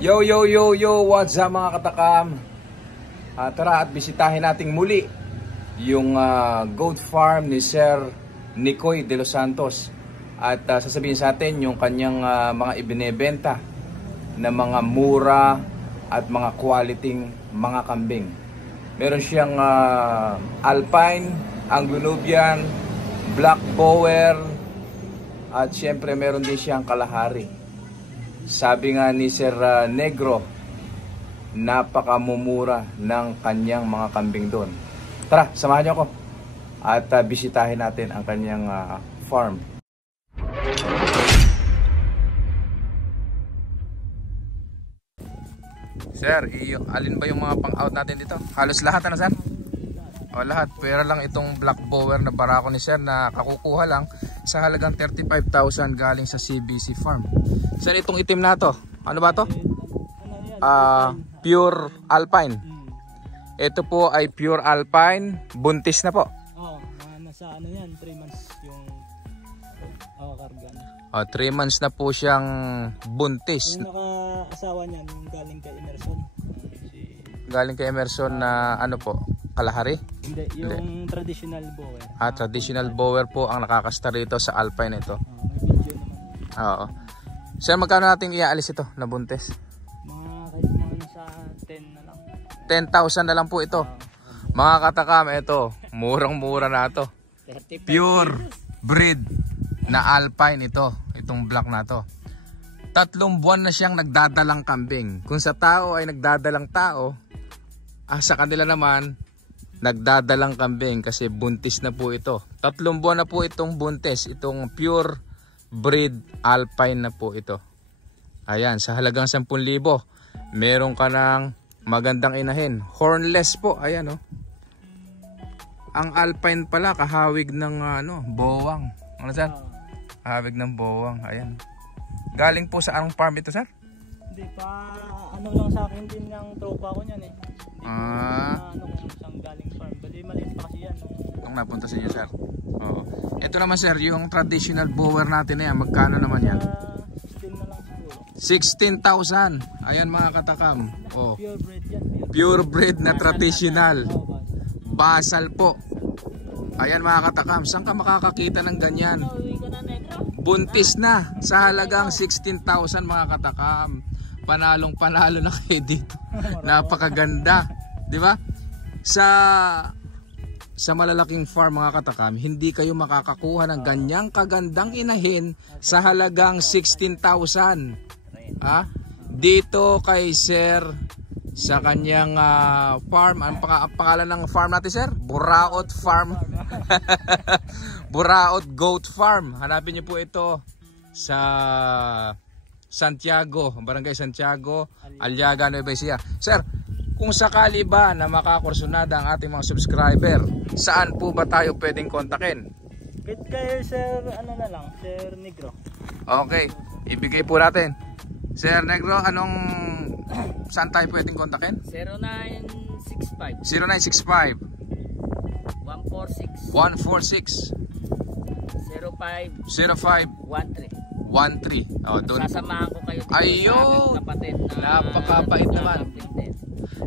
Yo, yo, yo, yo, what's up mga katakam? Tara at bisitahin nating muli yung goat farm ni Sir Nicoy de los Santos. At sasabihin sa atin yung kanyang mga ibinebenta na mga mura at mga quality mga kambing. Meron siyang Alpine, Anglo-Nubian, Black Boer, at syempre meron din siyang Kalahari. Sabi nga ni Sir Negro, napakamumura ng kanyang mga kambing doon. Tara, samahan niyo ako at bisitahin natin ang kanyang farm. Sir, alin ba yung mga pang-out natin dito? Halos lahat ano sir? O lahat, pera lang itong Black Boer na barako ni Sir na kakukuha lang sa halagang 35,000 galing sa CBC Farm. Sir, itong itim na to, ano ba to? Pure Alpine. Ito po ay Pure Alpine, buntis na po. Oo, nasa ano yan, 3 months yung karga na. 3 months na po siyang buntis. Yung naka-asawa niyan, galing kay Emerson. Galing kay Emerson na ano po? Kalahari? Hindi, yung traditional bower. Traditional bower po ang nakakasta rito sa Alpine ito. May video naman. Oo. Sir, magkano natin iaalis ito na buntis? Mga nasa 10 na lang. 10,000 na lang po ito. Mga katakam, ito, murang-mura na ito. Pure breed na Alpine ito, itong black na to. 3 buwan na siyang nagdadalang kambing. Kung sa tao ay nagdadalang tao, sa kanila naman nagdadalang kambing kasi buntis na po ito. 3 buwan na po itong buntis, itong pure breed Alpine na po ito. Ayan, sa halagang 10,000 meron ka ng magandang inahin. Hornless po, ayan oh. Ang Alpine pala kahawig ng bowang. Ano sir? Kahawig ng bowang, ayan. Galing po sa anong farm ito sir? Hindi pa, ano lang sa akin din ng tropa ko niyan eh. Hindi ko kung saan galing farm. Bali maliit pa kasi yan. Kung napunta sa inyo sir. Oo. Ito naman sir, yung traditional bower natin na yan, magkano naman yan? 16 na lang siguro. 16,000. Ayan mga katakam. Oh. Pure breed yan. Pure breed na traditional. Basal po. Ayan mga katakam, saan ka makakakita ng ganyan? Buntis na sa halagang 16,000 mga katakam. Panalong panalo na kayo dito. Napakaganda, di ba? Sa malalaking farm mga katakam, hindi kayo makakakuha ng ganyang kagandang inahin sa halagang 16,000. Dito kay Sir sa kanyang farm, ang pangalan ng farm natin sir? Buraot Farm. Buraot Goat Farm. Hanapin niyo po ito sa Santiago, Barangay Santiago, Aliaga, Nueva Ecija. Sir, kung sakali ba na makakursunada ang ating mga subscriber, saan po ba tayo pwedeng kontakin? Kahit kayo Sir, ano na lang, Sir Negro. Okay, ibigay po natin. Sir Negro, saan tayo pwedeng kontakin? 0965 0965 146 146 0513. 13. Doon. Sasamahan ko kayo dito. Ayun! Kapatid na Napakabait naman.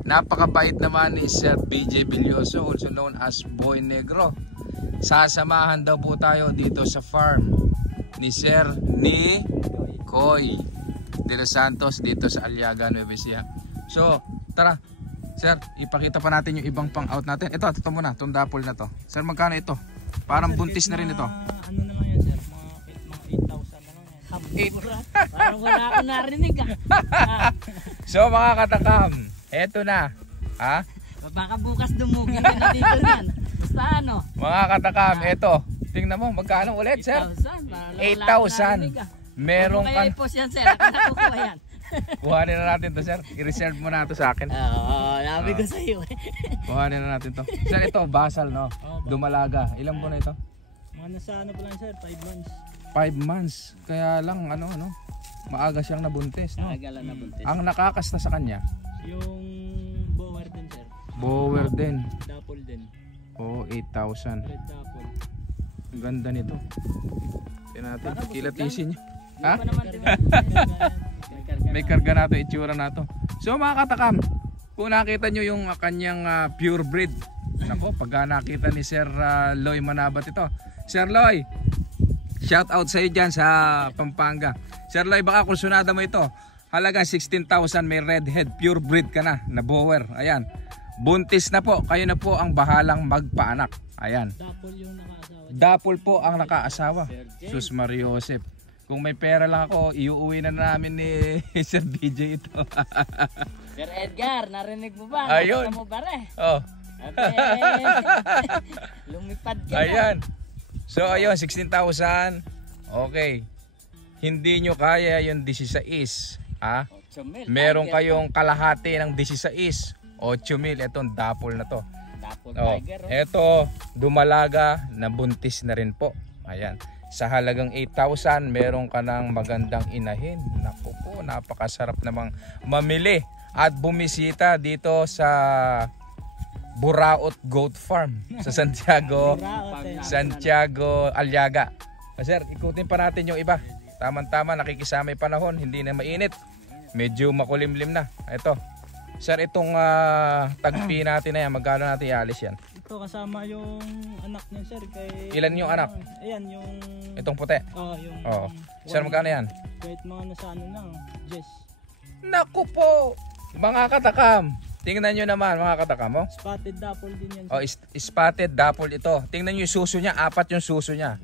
Napakabait naman ni Sir BJ Villoso, also known as Boy Negro. Sasamahan daw po tayo dito sa farm ni Sir Nicoy de los Santos dito sa Aliaga, Nueva Ecija. So, tara. Sir, ipakita pa natin yung ibang pang-out natin. Ito muna, itong dapol na to. Sir, magkano ito? Parang buntis na rin ito. Ano naman yan sir? Mga 8,000 na lang yan. Parang wala ako narinig So mga katakam, eto na. Baka bukas dumugin na dito yan. Basta ano? Mga katakam, eto. Tingnan mo, magkano ulit sir? 8,000. Meron ka. Kaya ipos yan sir, ako nakukuha yan. Kuhanin na natin to sir. I-reserve mo na to sa akin. Nabi ko sa iyo. Kuhanin na natin to. Sir, ito basal no. Dumalaga. Ilang buwan na ito? Mga nasa ano pa lang sir, 5 months. 5 months. Kaya lang maaga siyang nabuntis no. Maaga lang nabuntis. Ang nakakasta sa kanya? Yung bower din sir. Bower din. Dapol din. 8,000. Red dapol. Ang ganda nito. Tingnan natin. Kilatisin niyo. Ha? Karga May karga na to, itsura na to. So mga katakam, kung nakita nyo yung kanyang pure breed, nako, pag nakita ni Sir Loy Manabat ito. Sir Loy, shout out sa iyo dyan sa Pampanga. Sir Loy, baka kursunada mo ito. Halagang 16,000, may red head, pure breed ka na bower. Ayan. Buntis na po, kayo na po ang bahalang magpaanak. Ayan. Dapol yung nakaasawa. Dapol po ang nakaasawa. Sus Mario Joseph. Kung may pera lang ako, iuuwi na namin ni Sir DJ ito. Sir Edgar, narinig mo ba? Ayun. Nakita mo ba rin? Oh. Lumipad ka na. Ayan. So ayun, 16,000. Okay. Hindi nyo kaya yung 16. Ha? 8,000. Meron kayong kalahati ng 16. 8,000. Itong dapol na to. Dapol Oh, tiger. eto, dumalaga na buntis na rin po. Ayan. Sa halagang 8,000, meron ka ng magandang inahin. Naku po, napakasarap namang mamili at bumisita dito sa Buraot Goat Farm sa Santiago, Santiago Aliaga. Sir, ikutin pa natin yung iba. Tama-tama, nakikisama yung panahon, hindi na mainit. Medyo makulimlim na. Ito. Sir, itong tagpi natin na yan, magkano natin ialis yan? Ito kasama yung anak niya, sir. Kay, Ilan yung anak? Ayan, yung... Itong puti? yung... Oo. Sir, magkano yan? Kahit mga nasa ano na, Jess. Naku po! Mga katakam! Tingnan nyo naman mga katakam. Oh. Spotted dapol din yan, sir. Oh, spotted dapol ito. Tingnan nyo yung suso niya. 4 yung suso niya.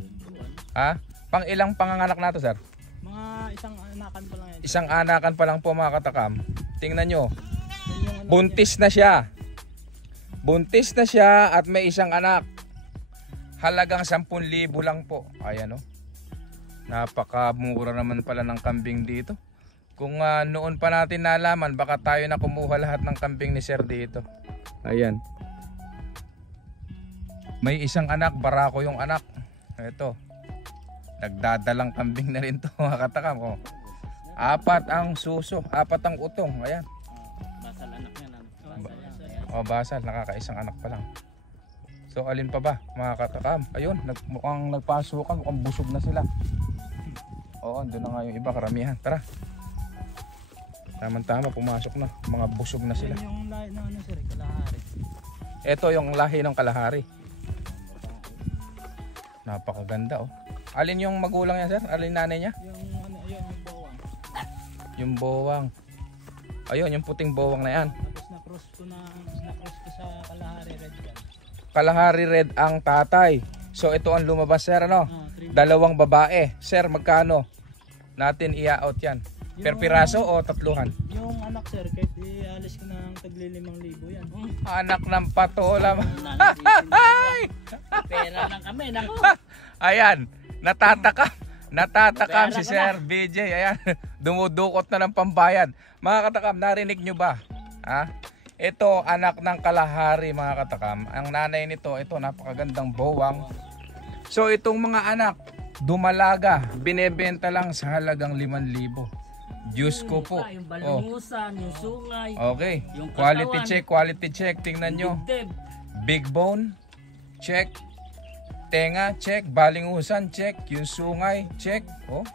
Ha? Pang ilang panganganak na to, sir? Mga isang anakan pa lang yan. Isang anakan pa lang po mga katakam. Tingnan nyo. Yan yung anak Buntis na siya. Buntis na siya at may isang anak. Halagang 10,000 lang po. Ayan o. Napakamura naman pala ng kambing dito. Kung noon pa natin nalaman, baka tayo na kumuha lahat ng kambing ni Sir dito. Ayan. May isang anak, barako yung anak. Ito. Nagdadalang kambing na rin to mga katakam. Oh. 4 ang suso, 4 ang utong. Ayan. Basal anak niya. Oh, basal, nakakaisang anak pa lang. So alin pa ba mga katakam? Ayun, mukhang nagpasukan, mukhang busog na sila. Oo, doon na nga yung iba, karamihan. Tara. Tama-tama, pumasok na. Mga busog na sila. Yan yung lahi ng ano, sir, kalahari. Ito yung lahi ng kalahari. Napakaganda oh. Alin yung magulang niya, sir? Alin nanay niya? Yung ano, ayun, yung bawang. Yung bowang. Ayun, yung puting bowang na yan. Tapos na-cross ko sa kalahari red yan. Kalahari red ang tatay. So ito ang lumabas, sir, ano? 2 babae. Sir, magkano natin i-out yan? Per piraso o tatluhan? Yung anak, sir, kahit ialis ko ng tagli 5,000 yan. Anak ng patola. Pera lang kami. Naku. Ayan, natatakam si Sir BJ. Ayan, dumudukot na ng pambayad. Mga katakam, narinig nyo ba? Ha? Ito, anak ng kalahari mga katakam. Ang nanay nito, ito, napakagandang bowang. So itong mga anak, dumalaga, binebenta lang sa halagang 5,000. Diyos ko po. Yung balungusan, yung sungay. Okay, Yung quality check. Tingnan nyo. dibdib. Big bone, check. Tenga, check. Balingusan, check. Yung sungay, check. Oh,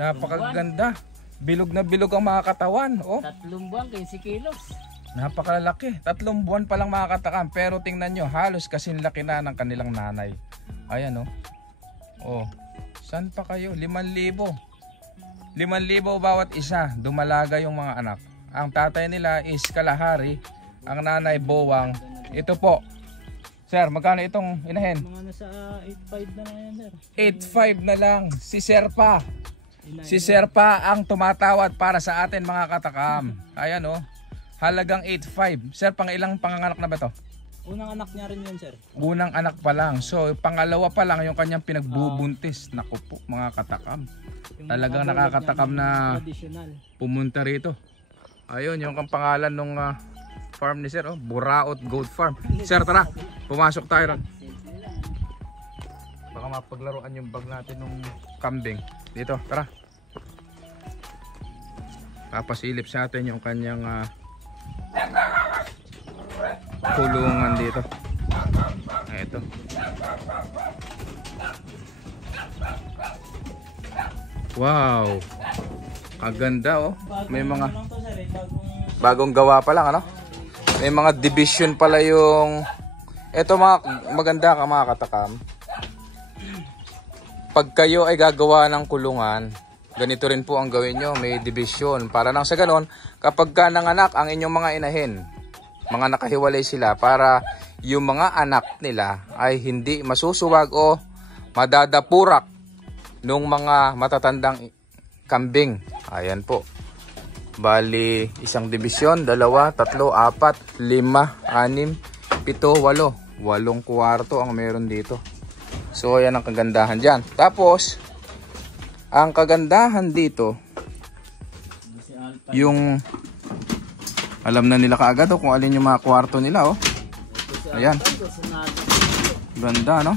napakaganda. Bilog na bilog ang mga katawan. Oh, 3 buwan, 15 kilos. napakalalaki. 3 buwan pa lang mga katakam. Pero tingnan nyo, halos kasing laki na ng kanilang nanay. Ayan oh. Oh, saan pa kayo? 5,000. 5,000 bawat isa. Dumalaga yung mga anak. Ang tatay nila is kalahari. Ang nanay bowang. Ito po. Sir, magkano itong inahin? Mga nasa 8,500 na lang yan, sir. 8,500 na lang. Si Sir pa. Si Sir pa ang tumatawad para sa atin mga katakam. Ayan oh. Halagang 8,500. Sir, pang ilang panganganak na ba to? Unang anak niya rin yan, sir. Unang anak pa lang. So, pangalawa pa lang yung kanyang pinagbubuntis. Naku po, mga katakam. Yung Talagang mga nakakatakam niya, na traditional. pumunta rito. Ayun, yung kang pangalan nung farm ni Sir. Oh, Buraot Goat Farm. Sir, tara. Pumasok tayo ron. Baka mapaglaruan yung bag natin nung kambing. Dito, tara. Papasilip sa atin yung kanyang kulungan dito. Ito. Wow. Kaganda oh. May mga Ano lang to sir, bagong gawa pa lang ano. May mga division pala yung eto mga maganda ka mga katakam. Pag kayo ay gagawa ng kulungan, ganito rin po ang gawin nyo. May division. Para nang sa ganon, kapag ka nanganak ang inyong mga inahin, mga nakahiwalay sila para yung mga anak nila ay hindi masusuwag o madadapurak nung mga matatandang kambing. Ayan po. Bali, isang division, 2, 3, 4, 5, 6, 7, 8. 8 kwarto ang meron dito. So, ayan ang kagandahan dyan. Tapos, ang kagandahan dito, yung alam na nila kaagad kung alin yung mga kwarto nila. Ayan. Ganda, no?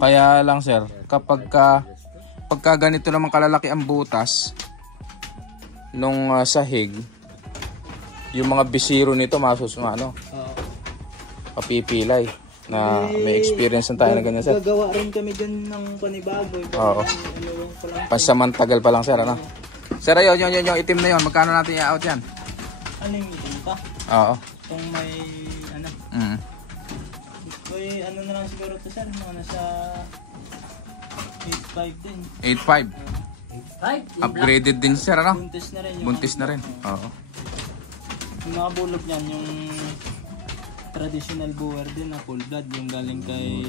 Kaya lang, sir, pagka ganito naman kalalaki ang butas nung sahig, yung mga bisiro nito papipilay na may experience na tayo na ganyan, sir. Gagawa rin kami dyan ng panibago. Oo. Pasamantagal pa lang, sir, ano? Sir, ayun, yung itim na yun, magkano natin i-out yan? Ano yung itim pa? Oo. Kung may ano? May ano na lang siguro to sir, mga nasa 8.5 din. 8.5. Upgraded din, sir, ano? Buntis na rin. Buntis na rin. Oo. Yung mga bulog niyan, yung traditional bower din na full blood, yung galing kay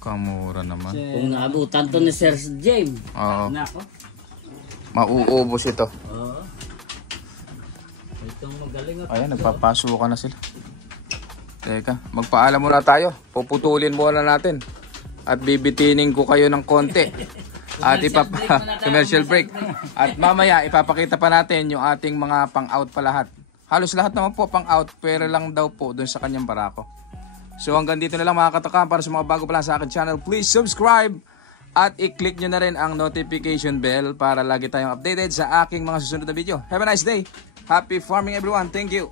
Kamura naman. Kung naabutan to ni Sir James. Oo. Nako. Mauubos ito. Oo. Itong magaling at Ayan, nagpapasukan na sila. Teka, magpaalam muna tayo. Puputulin muna natin. At bibitinin ko kayo ng konti. At commercial break. At mamaya, ipapakita pa natin yung ating mga pang-out pa lahat. Halos lahat naman po pang-out, pero lang daw po dun sa kanyang barako. So hanggang dito na lang mga katakam. Para sa mga bago pa lang sa akin channel, please subscribe. At i-click nyo na rin ang notification bell para lagi tayong updated sa aking mga susunod na video. Have a nice day. Happy farming everyone. Thank you.